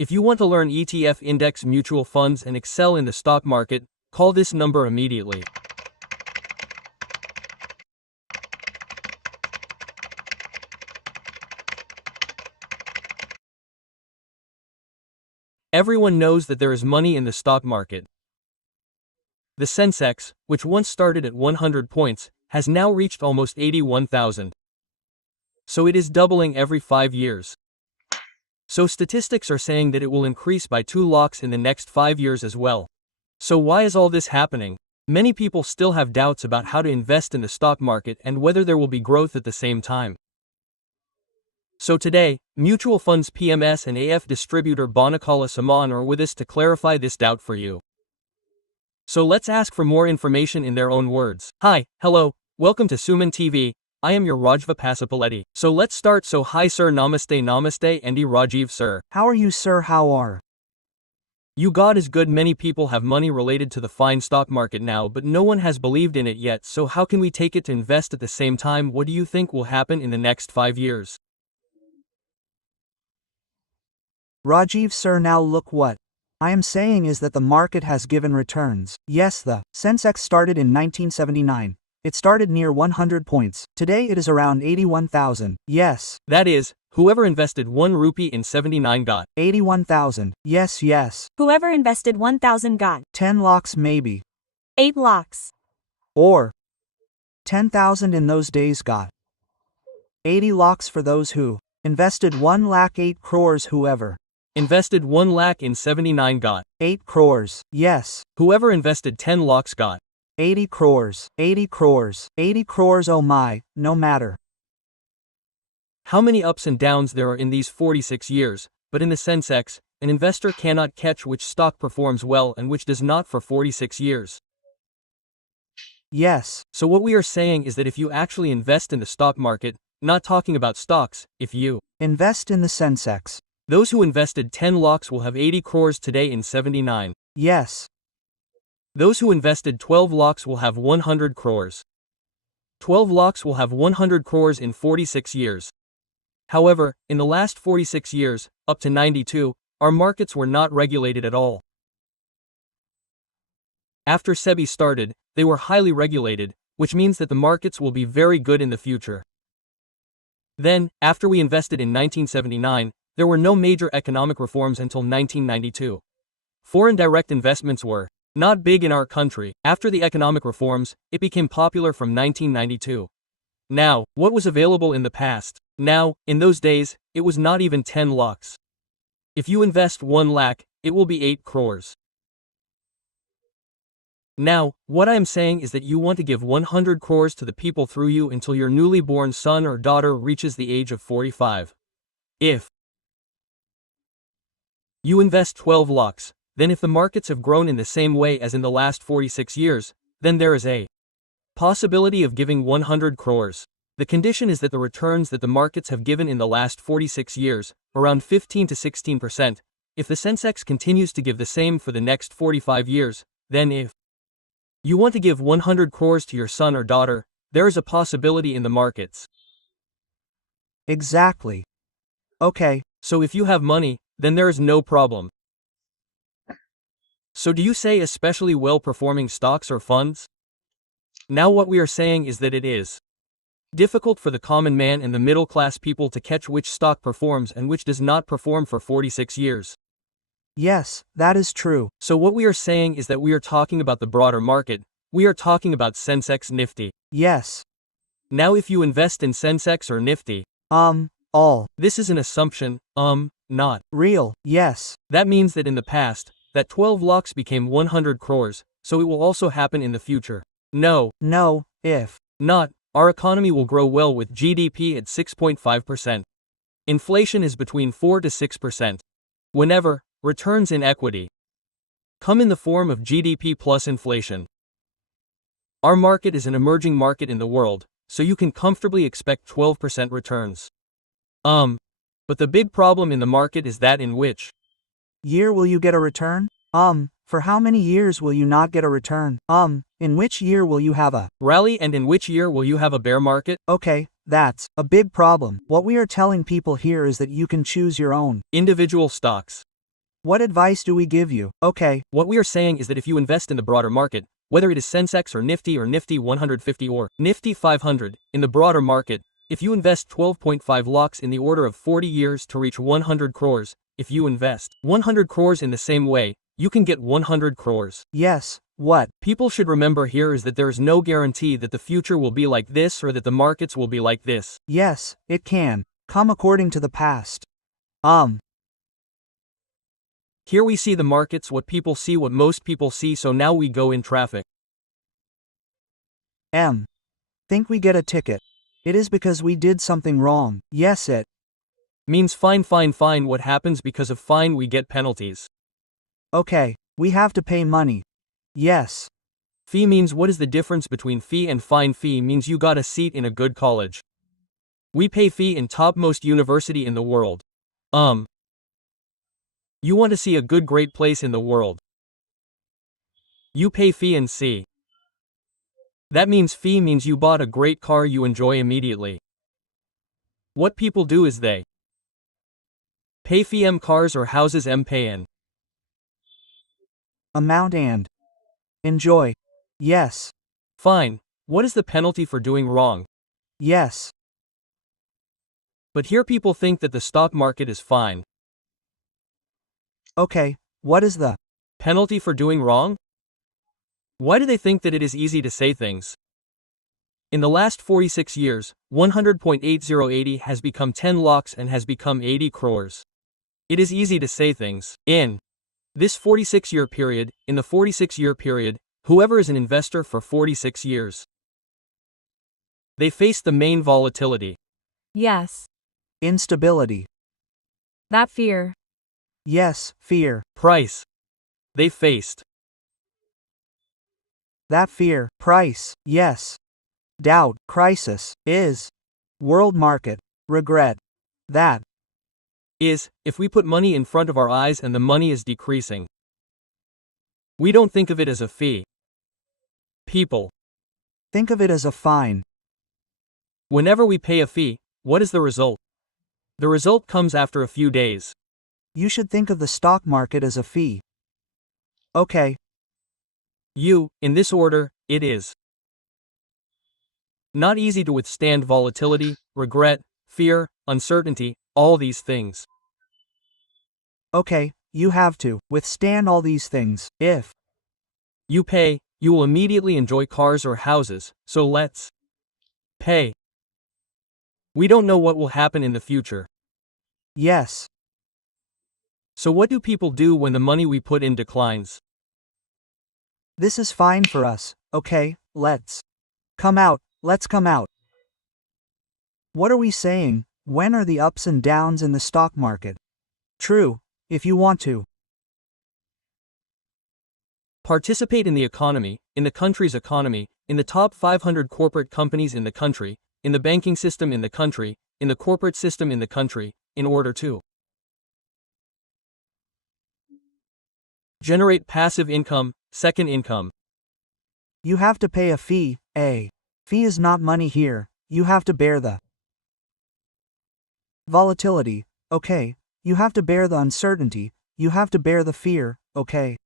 If you want to learn ETF index mutual funds and excel in the stock market, call this number immediately. Everyone knows that there is money in the stock market. The Sensex, which once started at 100 points, has now reached almost 81,000. So it is doubling every 5 years. So statistics are saying that it will increase by 2 lakhs in the next 5 years as well. So why is all this happening? Many people still have doubts about how to invest in the stock market and whether there will be growth at the same time. So today, mutual funds PMS and AF distributor Bonakala Saman are with us to clarify this doubt for you. So let's ask for more information in their own words. Hi, hello, welcome to SumanTV. I am your Rajva Pasapaletti. So let's start. So hi sir, namaste Andy Rajiv sir. How are you sir, how are you? God is good. Many people have money related to the fine stock market now, but no one has believed in it yet. So how can we take it to invest at the same time? What do you think will happen in the next 5 years? Rajiv sir, now look what I am saying is that the market has given returns. Yes, the Sensex started in 1979. It started near 100 points. Today it is around 81,000. Yes. That is, whoever invested 1 rupee in 79 got 81,000. Yes, yes. Whoever invested 1,000 got 10 lakhs maybe. 8 lakhs. Or 10,000 in those days got 80 lakhs for those who invested 1 lakh 8 crores. Whoever invested 1 lakh in 79 got 8 crores. Yes. Whoever invested 10 lakhs got 80 crores, 80 crores, 80 crores. Oh my, no matter how many ups and downs there are in these 46 years, but in the Sensex, an investor cannot catch which stock performs well and which does not for 46 years. Yes. So what we are saying is that if you actually invest in the stock market, not talking about stocks, if you invest in the Sensex, those who invested 10 lakhs will have 80 crores today in 79. Yes. Those who invested 12 lakhs will have 100 crores. 12 lakhs will have 100 crores in 46 years. However, in the last 46 years, up to 92, our markets were not regulated at all. After SEBI started, they were highly regulated, which means that the markets will be very good in the future. Then, after we invested in 1979, there were no major economic reforms until 1992. Foreign direct investments were not big in our country. After the economic reforms, it became popular from 1992. Now, what was available in the past? Now, in those days, it was not even 10 lakhs. If you invest 1 lakh, it will be 8 crores. Now, what I am saying is that you want to give 100 crores to the people through you until your newly born son or daughter reaches the age of 45. If you invest 12 lakhs, then if the markets have grown in the same way as in the last 46 years, then there is a possibility of giving 100 crores. The condition is that the returns that the markets have given in the last 46 years, around 15 to 16%, if the Sensex continues to give the same for the next 45 years, then if you want to give 100 crores to your son or daughter, there is a possibility in the markets. Exactly. Okay. So if you have money, then there is no problem. So do you say especially well-performing stocks or funds? Now what we are saying is that it is difficult for the common man and the middle-class people to catch which stock performs and which does not perform for 46 years. Yes, that is true. So what we are saying is that we are talking about the broader market. We are talking about Sensex Nifty. Yes. Now if you invest in Sensex or Nifty, all. This is an assumption, not real. Yes. That means that in the past, that 12 lakhs became 100 crores, so it will also happen in the future. No, if not, our economy will grow well with GDP at 6.5%. Inflation is between 4 to 6%. Whenever returns in equity come in the form of GDP plus inflation. Our market is an emerging market in the world, so you can comfortably expect 12% returns. But the big problem in the market is that in which year will you get a return? For how many years will you not get a return? In which year will you have a rally and in which year will you have a bear market? Okay, that's a big problem. What we are telling people here is that you can choose your own individual stocks. What advice do we give you? Okay, What we are saying is that if you invest in the broader market, whether it is Sensex or Nifty 150 or Nifty 500, in the broader market, if you invest 12.5 lakhs in the order of 40 years to reach 100 crores, if you invest 100 crores in the same way, you can get 100 crores. yes, what? People should remember here is that there is no guarantee that the future will be like this or that the markets will be like this. Yes, it can. Come according to the past. Here we see the markets, what people see, what most people see, so now we go in traffic. Think we get a ticket. It is because we did something wrong. Yes, it Means fine. What happens because of fine we get penalties. okay, we have to pay money. Yes, Fee means what is the difference between fee and fine. Fee means you got a seat in a good college. We pay fee in topmost university in the world. You want to see a good great place in the world. You pay fee and see. That means fee means you bought a great car you enjoy immediately. What people do is they pay fee cars or houses pay in. amount and enjoy. Yes, Fine. What is the penalty for doing wrong? yes, But here people think that the stock market is fine. okay, what is the Penalty for doing wrong? Why do they think that it is easy to say things? In the last 46 years, 100.8080 has become 10 lakhs and has become 80 crores. It is easy to say things. In this 46-year period, in the 46-year period, whoever is an investor for 46 years, they face the main volatility. Yes. instability? That fear. Yes, fear. Price. They faced That fear. Price. Yes. Doubt. Crisis. Is. World market. Regret. That. is, if we put money in front of our eyes and the money is decreasing. We don't think of it as a fee. People. Think of it as a fine. Whenever we pay a fee, what is the result? The result comes after a few days. You should think of the stock market as a fee. Okay, In this order, it is not easy to withstand volatility, regret, fear, uncertainty, all these things. okay, you have to withstand all these things. If You pay, you will immediately enjoy cars or houses, so let's pay. We don't know what will happen in the future. yes, So what do people do when the money we put in declines? this is fine for us. Okay, let's come out. Let's come out. What are we saying? When are the ups and downs in the stock market? True, if you want to. Participate in the economy, in the country's economy, in the top 500 corporate companies in the country, in the banking system in the country, in the corporate system in the country, in order to generate passive income, second income. You have to pay a fee. A fee is not money here. You have to bear the volatility. Okay, you have to bear the uncertainty. You have to bear the fear. Okay.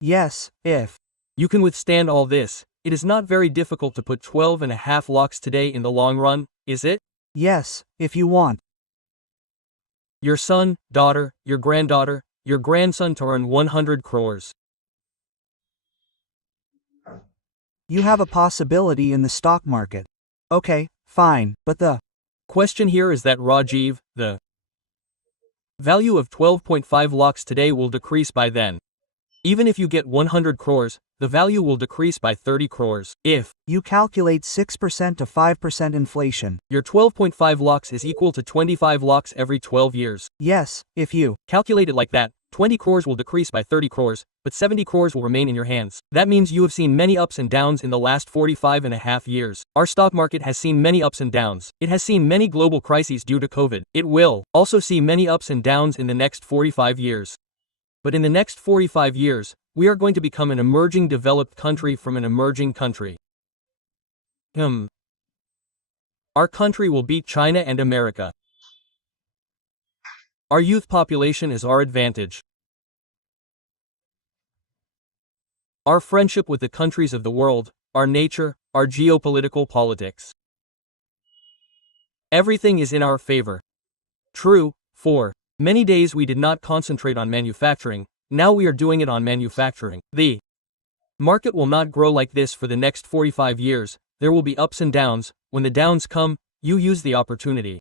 Yes, if You can withstand all this. It is not very difficult to put 12.5 lakhs today in the long run, is it? yes, if you want. Your son, daughter, your granddaughter, your grandson to earn 100 crores. You have a possibility in the stock market. Okay, fine, but the Question here is that Rajiv, the value of 12.5 lakhs today will decrease by then. Even if you get 100 crores, the value will decrease by 30 crores. If you calculate 6% to 5% inflation. your 12.5 lakhs is equal to 25 lakhs every 12 years. Yes, if you Calculate it like that, 20 crores will decrease by 30 crores, but 70 crores will remain in your hands. That means you have seen many ups and downs in the last 45.5 years. Our stock market has seen many ups and downs. It has seen many global crises due to COVID. It will also see many ups and downs in the next 45 years. But in the next 45 years, we are going to become an emerging developed country from an emerging country. Our country will beat China and America. Our youth population is our advantage. Our friendship with the countries of the world, our nature, our geopolitical politics. Everything is in our favor. True, for many days we did not concentrate on manufacturing, now we are doing it on manufacturing. The market will not grow like this for the next 45 years, there will be ups and downs, when the downs come, you use the opportunity.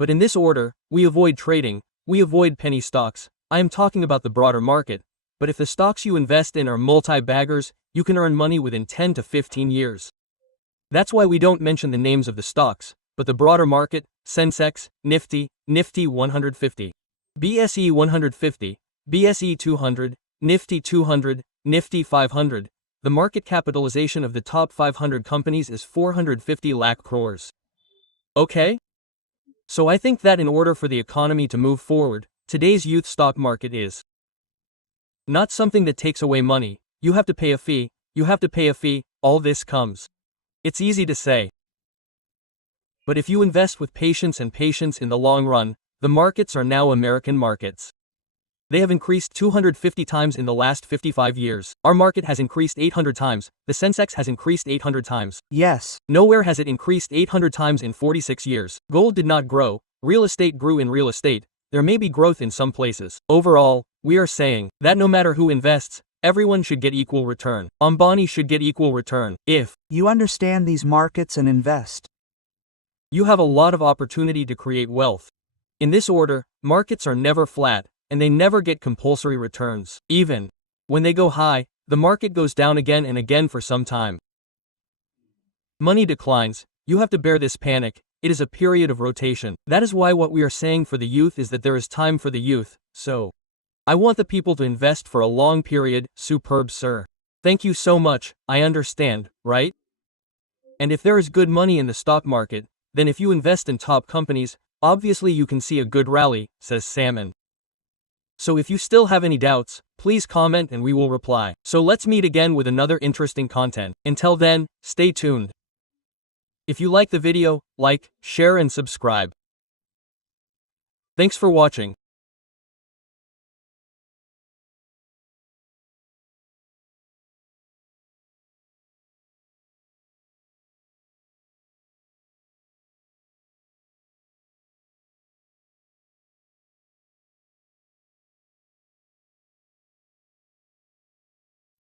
But in this order, we avoid trading, we avoid penny stocks, I am talking about the broader market, but if the stocks you invest in are multi-baggers, you can earn money within 10 to 15 years. That's why we don't mention the names of the stocks, but the broader market, Sensex, Nifty, Nifty 150, BSE 150, BSE 200, Nifty 200, Nifty 500, the market capitalization of the top 500 companies is 450 lakh crores. Okay? So I think that in order for the economy to move forward, today's youth stock market is not something that takes away money, you have to pay a fee, all this comes. It's easy to say. But if you invest with patience in the long run, the markets are now American markets. They have increased 250 times in the last 55 years. Our market has increased 800 times, the Sensex has increased 800 times. Yes. Nowhere has it increased 800 times in 46 years. Gold did not grow, real estate grew in real estate, there may be growth in some places. Overall, we are saying that no matter who invests, everyone should get equal return. Ambani should get equal return. If you understand these markets and invest, you have a lot of opportunity to create wealth. In this order, markets are never flat, and they never get compulsory returns. Even when they go high, the market goes down again and again for some time. Money declines, you have to bear this panic, it is a period of rotation. That is why what we are saying for the youth is that there is time for the youth, so I want the people to invest for a long period. Superb, sir. Thank you so much, I understand, right? And if there is good money in the stock market, then if you invest in top companies, obviously you can see a good rally, says Salmon. So if you still have any doubts, please comment and we will reply. So let's meet again with another interesting content. Until then, stay tuned. If you like the video, like, share and subscribe. Thanks for watching.